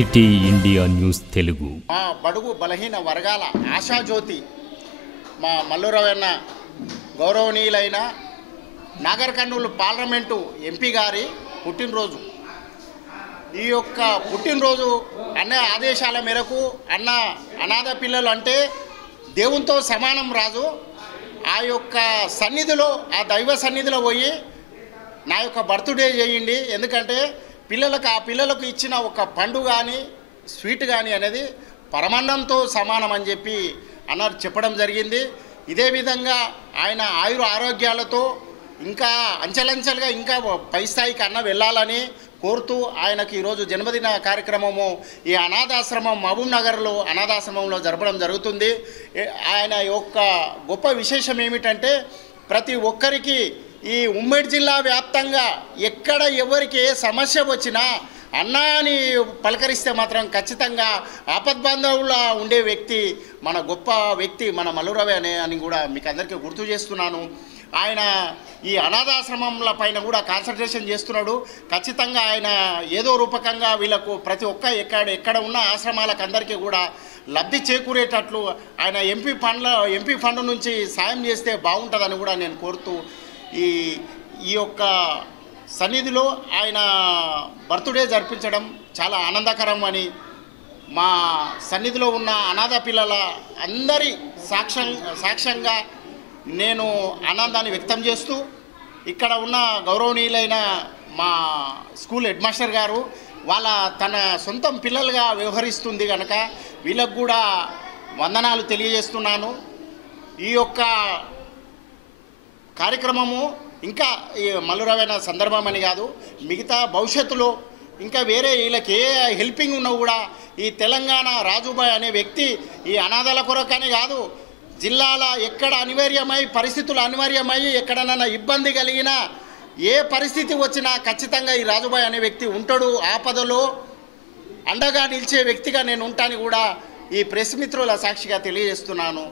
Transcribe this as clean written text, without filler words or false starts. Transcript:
City India news Telugu. మా బడుగు బలహీన వర్గాల ఆశాజ్యోతి మా మల్లురవన్న గౌరవనీయులైన నాగర్ కర్నూలు పార్లమెంటు ఎంపీ గారి పుట్టినరోజు. ఈ యొక్క పుట్టినరోజు అన్న ఆదేశాల మేరకు అన్న అనాథ పిల్లలు అంటే దేవునితో సమానం రాజు. ఆ యొక్క సన్నిధిలో, ఆ దైవ సన్నిధిలో పోయి నా యొక్క బర్త్డే చేయండి, ఎందుకంటే ఆ పిల్లలకు ఇచ్చిన ఒక పండు కానీ స్వీట్ కానీ అనేది పరమాన్నంతో సమానం అని చెప్పి అన్నారు చెప్పడం జరిగింది. ఇదే విధంగా ఆయన ఆరోగ్యాలతో ఇంకా అంచెలంచెలుగా ఇంకా పై స్థాయికి అన్న వెళ్ళాలని కోరుతూ ఆయనకి ఈరోజు జన్మదిన కార్యక్రమము ఈ అనాథాశ్రమం మహబూబ్ నగర్లో అనాథాశ్రమంలో జరపడం జరుగుతుంది. ఆయన యొక్క గొప్ప విశేషం ఏమిటంటే ప్రతి ఒక్కరికి ఈ ఉమ్మడి జిల్లా వ్యాప్తంగా ఎక్కడ ఎవరికి ఏ సమస్య వచ్చినా అన్నా అని పలకరిస్తే మాత్రం ఖచ్చితంగా ఆపద్బాంధవులా ఉండే వ్యక్తి, మన గొప్ప వ్యక్తి మన మల్లురవి అని కూడా మీకు అందరికీ గుర్తు చేస్తున్నాను. ఆయన ఈ అనాథాశ్రమంల పైన కూడా కాన్సన్ట్రేషన్ చేస్తున్నాడు. ఖచ్చితంగా ఆయన ఏదో రూపకంగా వీళ్ళకు ప్రతి ఒక్క ఎక్కడ ఉన్న ఆశ్రమాలకు అందరికీ కూడా లబ్ధి చేకూరేటట్లు ఆయన ఎంపీ ఫండ్ నుంచి సాయం చేస్తే బాగుంటుందని కూడా నేను కోరుతూ ఈ యొక్క సన్నిధిలో ఆయన బర్త్డే జరిపించడం చాలా ఆనందకరం అని మా సన్నిధిలో ఉన్న అనాథ పిల్లల అందరి సాక్ష్యంగా నేను ఆనందాన్ని వ్యక్తం చేస్తూ ఇక్కడ ఉన్న గౌరవనీయులైన మా స్కూల్ హెడ్ మాస్టర్ గారు తన సొంతం పిల్లలుగా వ్యవహరిస్తుంది కనుక వీళ్ళకు కూడా వందనాలు తెలియజేస్తున్నాను. ఈ యొక్క కార్యక్రమము ఇంకా ఈ మల్లురవైన సందర్భం అని కాదు, మిగతా భవిష్యత్తులో ఇంకా వేరే వీళ్ళకి ఏ హెల్పింగ్ ఉన్నా కూడా ఈ తెలంగాణ రాజుబాయ్ అనే వ్యక్తి ఈ అనాథల కొరకని కాదు, జిల్లాల ఎక్కడ పరిస్థితులు అనివార్యమై ఎక్కడైనా ఇబ్బంది కలిగినా ఏ పరిస్థితి వచ్చినా ఖచ్చితంగా ఈ రాజుబాయ్ అనే వ్యక్తి ఉంటాడు. ఆపదలో అండగా నిలిచే వ్యక్తిగా నేను ఉంటాను కూడా ఈ ప్రెస్ మిత్రుల సాక్షిగా తెలియజేస్తున్నాను.